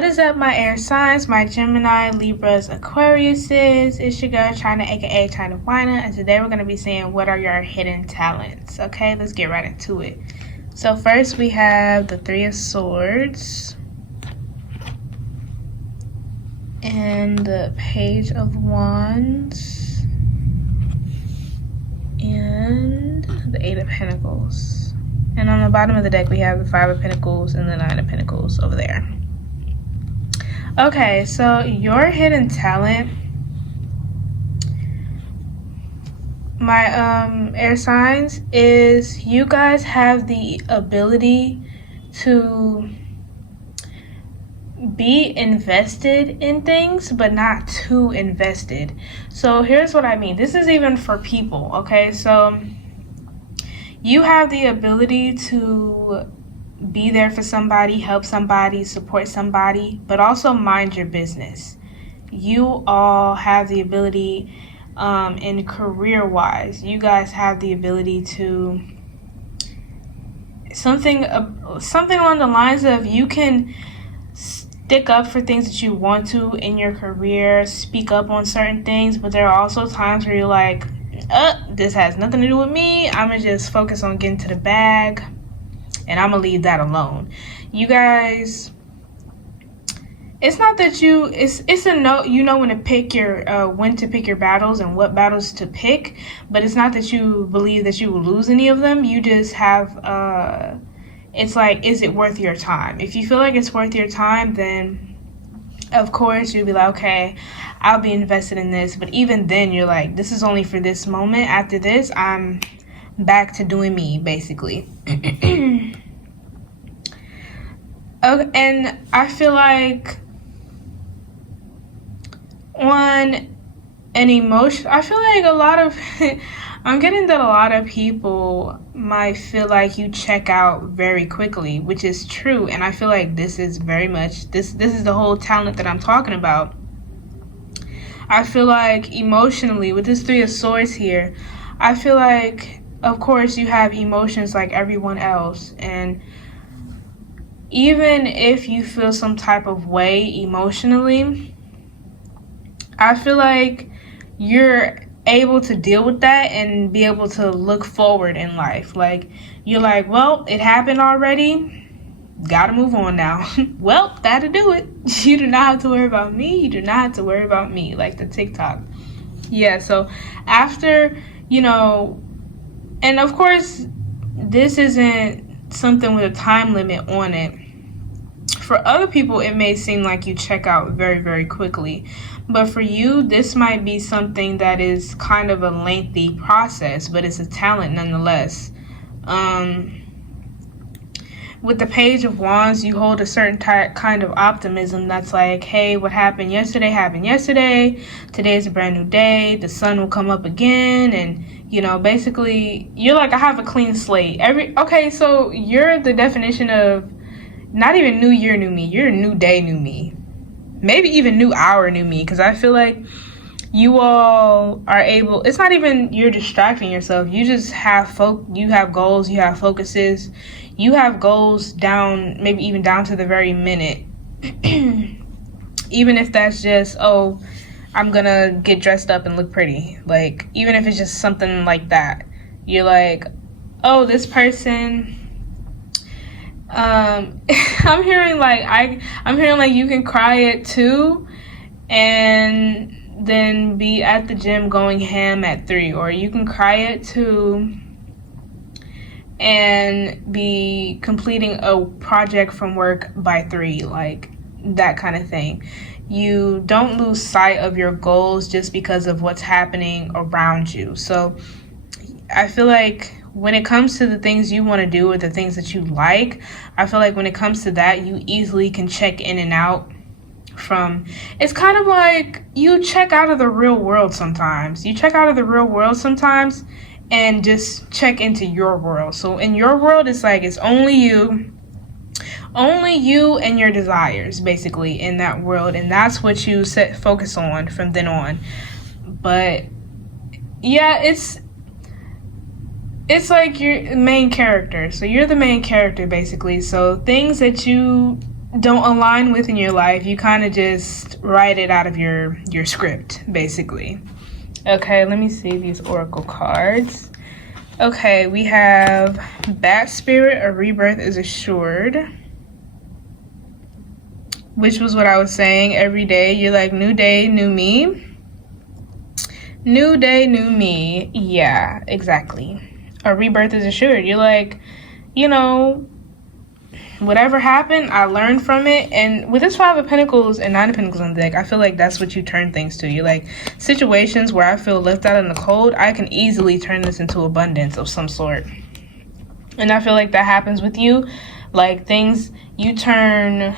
What is up, my air signs, my Gemini, Libras, Aquariuses? It's your girl China, aka China Wina, and today we're going to be seeing what are your hidden talents. Okay, let's get right into it. So first we have the Three of Swords and the Page of Wands and the Eight of Pentacles. And on the bottom of the deck we have the Five of Pentacles and the Nine of Pentacles over there. Okay, so your hidden talent, my air signs, is you guys have the ability to be invested in things, but not too invested. So here's what I mean. This is even for people, okay? So you have the ability to be there for somebody, help somebody, support somebody, but also mind your business. You all have the ability, in career-wise, you guys have the ability to something along the lines of you can stick up for things that you want to in your career, speak up on certain things, but there are also times where you're like, this has nothing to do with me. I'm gonna just focus on getting to the bag. And I'm gonna leave that alone. You guys, it's not that it's a no. You know when to pick your battles and what battles to pick, but it's not that you believe that you will lose any of them. You just have it's like, is it worth your time? If you feel like it's worth your time, then of course you'll be like, okay, I'll be invested in this. But even then, you're like, this is only for this moment. After this, I'm back to doing me, basically. Okay, and I feel like on an emotion, I feel like a lot of I'm getting that a lot of people might feel like you check out very quickly, which is true. And I feel like this is very much this is the whole talent that I'm talking about. I feel like emotionally, with this Three of Swords here, I feel like, of course, you have emotions like everyone else, and even if you feel some type of way emotionally, I feel like you're able to deal with that and be able to look forward in life. Like, you're like, well, it happened already, gotta move on now. Well, that'll do it. You do not have to worry about me. You do not have to worry about me, like the TikTok. Yeah, so after, and of course, this isn't something with a time limit on it. For other people, it may seem like you check out very, very quickly. But for you, this might be something that is kind of a lengthy process, but it's a talent nonetheless. With the Page of Wands, you hold a certain kind of optimism that's like, hey, what happened yesterday. Today is a brand new day. The sun will come up again. And, basically, you're like, I have a clean slate. Okay, so you're the definition of not even new year, new me. You're a new day, new me. Maybe even new hour, new me. Because I feel like you all are able, it's not even you're distracting yourself. You just have you have goals, you have focuses. You have goals down, maybe even down to the very minute. Even if that's just, I'm gonna get dressed up and look pretty. Like, even if it's just something like that. You're like, this person, I'm hearing like you can cry at 2 and then be at the gym going ham at 3, or you can cry at 2 and be completing a project from work by 3, like that kind of thing. You don't lose sight of your goals just because of what's happening around you. So I feel like when it comes to the things you want to do or the things that you like, I feel like when it comes to that, you easily can check in and out from, it's kind of like you check out of the real world sometimes. And just check into your world. So in your world, it's like it's only you and your desires, basically, in that world. And that's what you focus on from then on. But yeah, it's like you're the main character. So you're the main character, basically. So things that you don't align with in your life, you kind of just write it out of your script, basically. Okay, let me see these oracle cards. Okay, we have Bat Spirit, a rebirth is assured, which was what I was saying. Every day you're like, new day, new me. New day, new me. Yeah, exactly. A rebirth is assured. You're like, you know, whatever happened, I learned from it. And with this Five of Pentacles and Nine of Pentacles on the deck, I feel like that's what you turn things to. You're like, situations where I feel left out in the cold, I can easily turn this into abundance of some sort. And I feel like that happens with you. Like things, you turn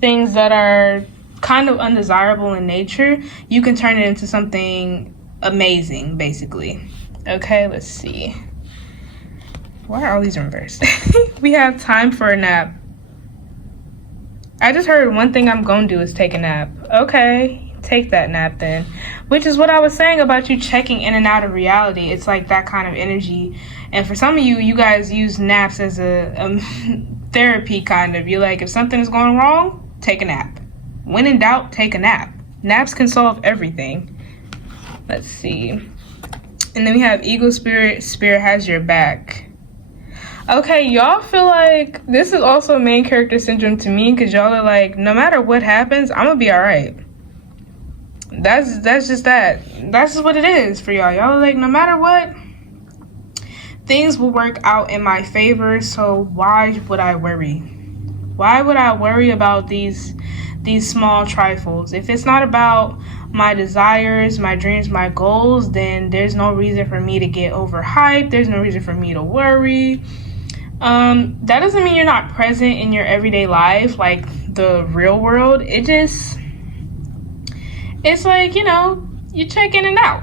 things that are kind of undesirable in nature, you can turn it into something amazing, basically. Okay, let's see. Why are all these in reverse? We have time for a nap. I just heard one thing I'm gonna do is take a nap. Okay, take that nap then. Which is what I was saying about you checking in and out of reality. It's like that kind of energy. And for some of you, you guys use naps as a therapy kind of. You're like, if something is going wrong, take a nap. When in doubt, take a nap. Naps can solve everything. Let's see. And then we have Eagle Spirit. Spirit has your back. Okay, y'all feel like this is also main character syndrome to me, because y'all are like, no matter what happens, I'm gonna be all right. That's just that. That's just what it is for y'all. Y'all are like, no matter what, things will work out in my favor. So why would I worry? Why would I worry about these small trifles? If it's not about my desires, my dreams, my goals, then there's no reason for me to get overhyped. There's no reason for me to worry. That doesn't mean you're not present in your everyday life, like the real world. It's like, you know, you check in and out.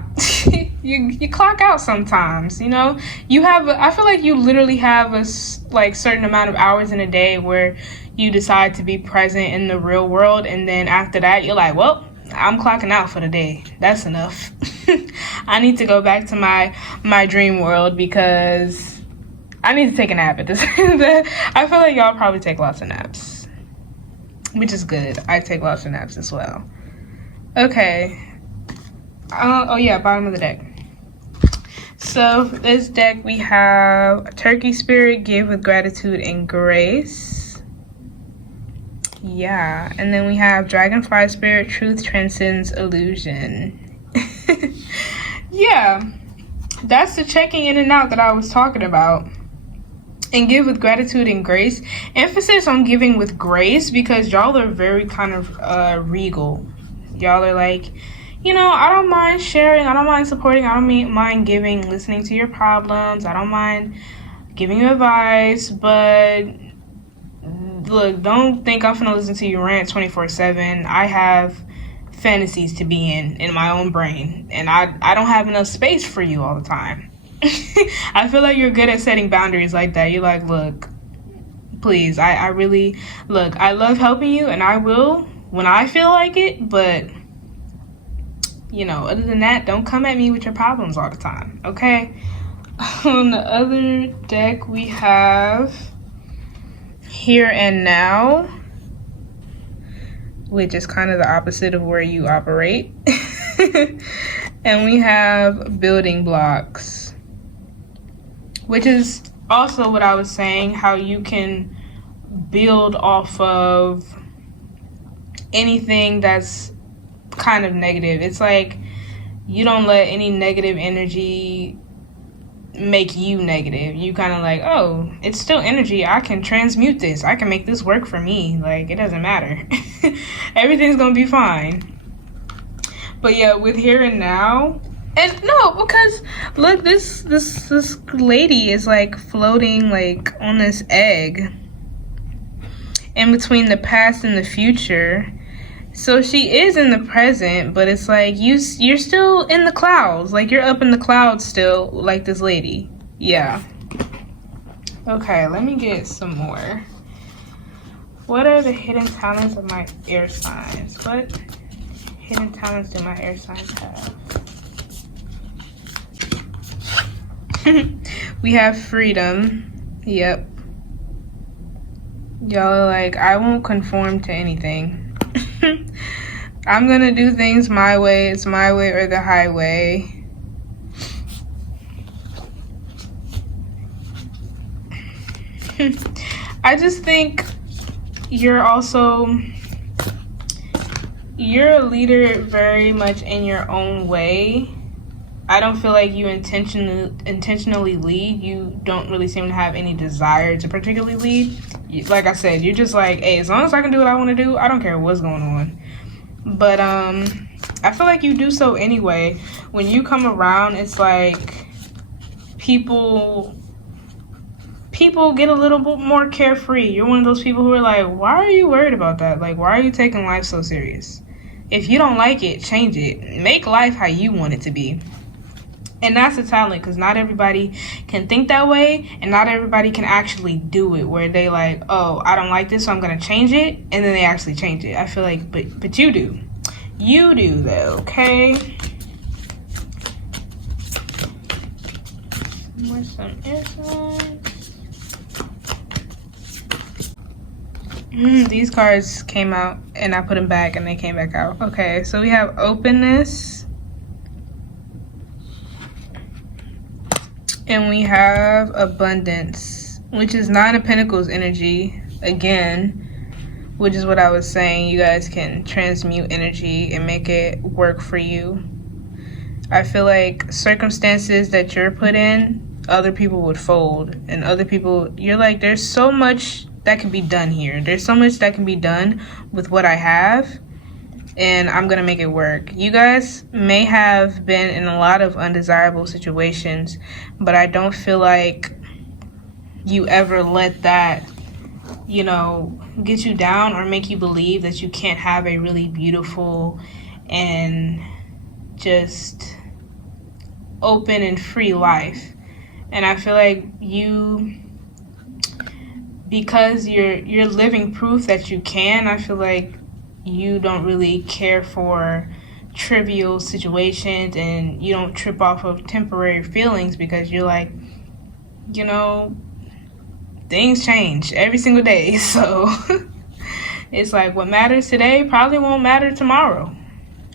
you clock out sometimes, you know. I feel like you literally have a certain amount of hours in a day where you decide to be present in the real world, and then after that you're like, well, I'm clocking out for the day. That's enough. I need to go back to my dream world because I need to take a nap at this. I feel like y'all probably take lots of naps, which is good. I take lots of naps as well. Okay. Oh yeah, bottom of the deck. So this deck we have Turkey Spirit, give with gratitude and grace. Yeah, and then we have Dragonfly Spirit, truth transcends illusion. Yeah, that's the checking in and out that I was talking about. And give with gratitude and grace. Emphasis on giving with grace, because y'all are very kind of regal. Y'all are like, you know, I don't mind sharing, I don't mind supporting, I don't mind giving, listening to your problems, I don't mind giving you advice, but look, don't think I'm gonna listen to you rant 24/7. I have fantasies to be in my own brain, and I don't have enough space for you all the time. I feel like you're good at setting boundaries like that. You're like, look, please, I really, look, I love helping you, and I will when I feel like it, but, you know, other than that, don't come at me with your problems all the time, okay? On the other deck, we have Here and Now, which is kind of the opposite of where you operate. And we have Building Blocks, which is also what I was saying, how you can build off of anything that's kind of negative. It's like you don't let any negative energy make you negative. You kind of like, oh, it's still energy. I can transmute this. I can make this work for me. Like, it doesn't matter. Everything's gonna be fine. But yeah, with Here and Now, and no, because look, this lady is like floating like on this egg in between the past and the future. So she is in the present, but it's like you're still in the clouds. Like, you're up in the clouds still, like this lady. Yeah. Okay, let me get some more. What are the hidden talents of my air signs? What hidden talents do my air signs have? We have freedom. Yep. Y'all are like, I won't conform to anything. I'm gonna do things my way. It's my way or the highway. I just think you're a leader very much in your own way. I don't feel like you intentionally lead. You don't really seem to have any desire to particularly lead. Like I said, you're just like, hey, as long as I can do what I want to do, I don't care what's going on. But I feel like you do so anyway. When you come around, it's like people get a little bit more carefree. You're one of those people who are like, why are you worried about that? Like, why are you taking life so serious? If you don't like it, change it. Make life how you want it to be. And that's a talent, because not everybody can think that way, and not everybody can actually do it, where they like, oh, I don't like this, so I'm going to change it, and then they actually change it. I feel like, but you do. You do, though, okay? Some insights. These cards came out, and I put them back, and they came back out. Okay, so we have openness. And we have abundance, which is Nine of Pentacles energy again, which is what I was saying. You guys can transmute energy and make it work for you. I feel like circumstances that you're put in, other people would fold. And other people, you're like, there's so much that can be done here. There's so much that can be done with what I have. And I'm going to make it work. You guys may have been in a lot of undesirable situations, but I don't feel like you ever let that, get you down or make you believe that you can't have a really beautiful and just open and free life. And I feel like because you're living proof that you can, I feel like you don't really care for trivial situations, and you don't trip off of temporary feelings, because you're like, things change every single day. So it's like, what matters today probably won't matter tomorrow.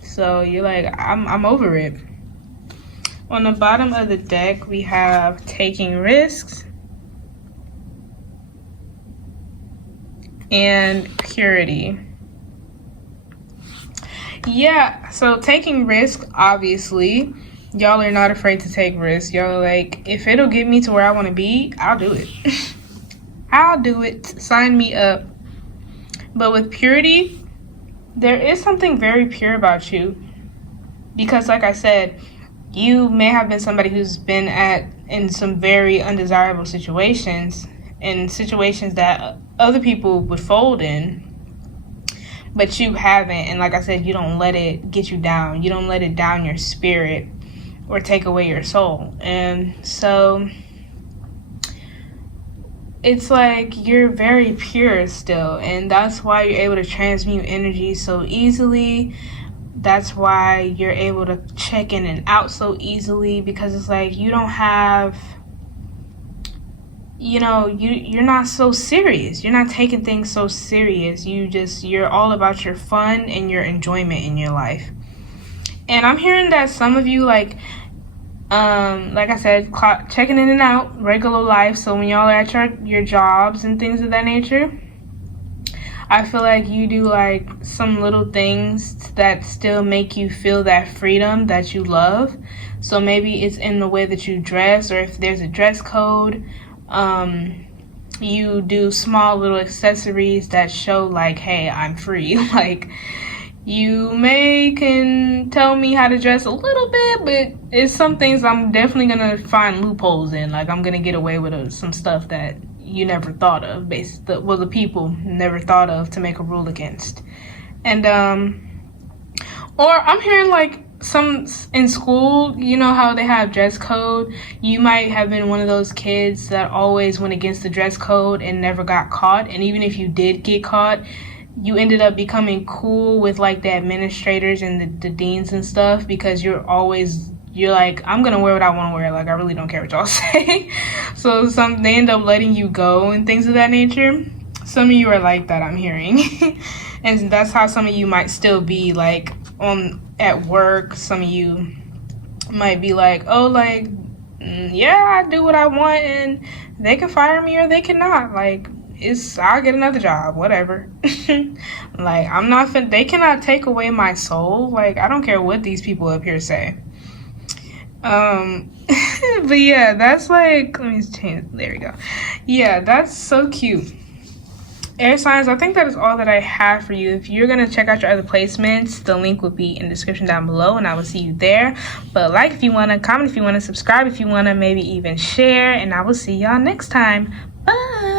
So you're like, I'm over it. On the bottom of the deck, we have taking risks and purity. Yeah, so taking risk, obviously, y'all are not afraid to take risks. Y'all are like, if it'll get me to where I want to be, I'll do it. I'll do it. Sign me up. But with purity, there is something very pure about you. Because like I said, you may have been somebody who's been in some very undesirable situations, in situations that other people would fold in. But you haven't, and like I said, you don't let it get you down. You don't let it down your spirit or take away your soul. And so it's like you're very pure still, and that's why you're able to transmute energy so easily. That's why you're able to check in and out so easily, because it's like you don't have, you're not so serious. You're not taking things so serious. You're all about your fun and your enjoyment in your life. And I'm hearing that some of you, like I said, checking in and out, regular life. So when y'all are at your jobs and things of that nature, I feel like you do like some little things that still make you feel that freedom that you love. So maybe it's in the way that you dress, or if there's a dress code. You do small little accessories that show like, hey, I'm free. Like, you can tell me how to dress a little bit, but it's some things I'm definitely gonna find loopholes in. Like, I'm gonna get away with some stuff that you never thought of, the people never thought of to make a rule against. And or I'm hearing like some in school, you know how they have dress code. You might have been one of those kids that always went against the dress code and never got caught. And even if you did get caught, you ended up becoming cool with like the administrators and the deans and stuff, because you're like, I'm gonna wear what I want to wear. Like, I really don't care what y'all say. So they end up letting you go and things of that nature. Some of you are like that, I'm hearing. And that's how some of you might still be, like, at work. Some of you might be like, oh, like, yeah, I do what I want, and they can fire me or they cannot. Like, I'll get another job, whatever. Like, they cannot take away my soul. Like, I don't care what these people up here say. But yeah, that's like, let me change, there we go. Yeah, that's so cute. Air signs, I think that is all that I have for you. If you're going to check out your other placements, the link will be in the description down below, and I will see you there. But like if you want to, comment if you want to, subscribe if you want to, maybe even share, and I will see y'all next time. Bye!